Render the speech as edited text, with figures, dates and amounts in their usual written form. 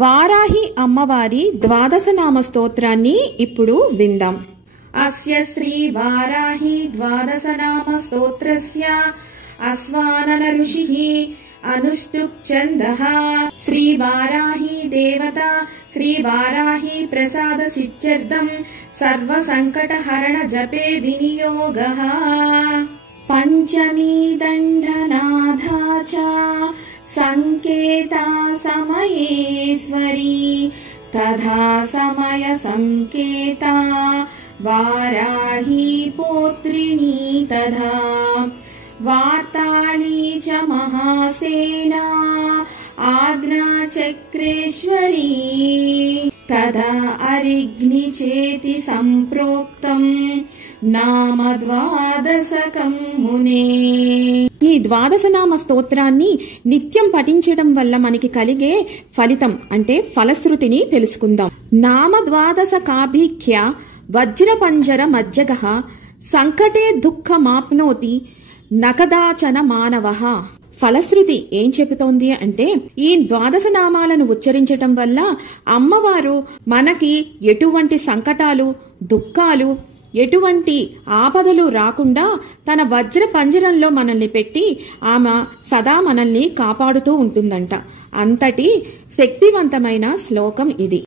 వారాహి అమ్మవారి ద్వాదశనామ స్తోత్రాన్ని ఇప్పుడు విందాం. అస్య శ్రీ వారాహి ద్వాదశనామ స్తోత్రస్య అస్వానన ఋషిః అనుష్టుప్ ఛందః. శ్రీ వారాహి దేవత శ్రీ వారాహి ప్రసాద సిద్ధ్యర్థం సర్వ సంకట హరణ జపే వినియోగః. పంచమీ దండనాథా చ సంకేతా సమయేశ్వరీ తథా సమయ సంకేతా వారాహి పౌత్రిణీ తథా. వార్తాళీ చ మహాసేనా ఆజ్ఞాచక్రేశ్వరీ తదా అరిగ్ని చేతి సంప్రోక్తం నామ ద్వాదశకం మునే. ఈ ద్వాదశనామ స్తోత్రాన్ని నిత్యం పఠించడం వల్ల మనకి కలిగే ఫలితం అంటే ఫలశ్రుతిని తెలుసుకుందాం. నామ ద్వాదశకాభిఖ్య వజ్రపంజర మజ్జగః సంకటే దుఃఖమాప్నోతి నకదాచన మానవః. ఫలశ్రుతి ఏం చెబుతోంది అంటే ఈ ద్వాదశనామాలను ఉచ్చరించటం వల్ల అమ్మవారు మనకి ఎటువంటి సంకటాలు దుఃఖాలు ఎటువంటి ఆపదలు రాకుండా తన వజ్ర పంజరంలో మనల్ని పెట్టి ఆమె సదా మనల్ని కాపాడుతూ ఉంటుందంట. అంతటి శక్తివంతమైన శ్లోకం ఇది.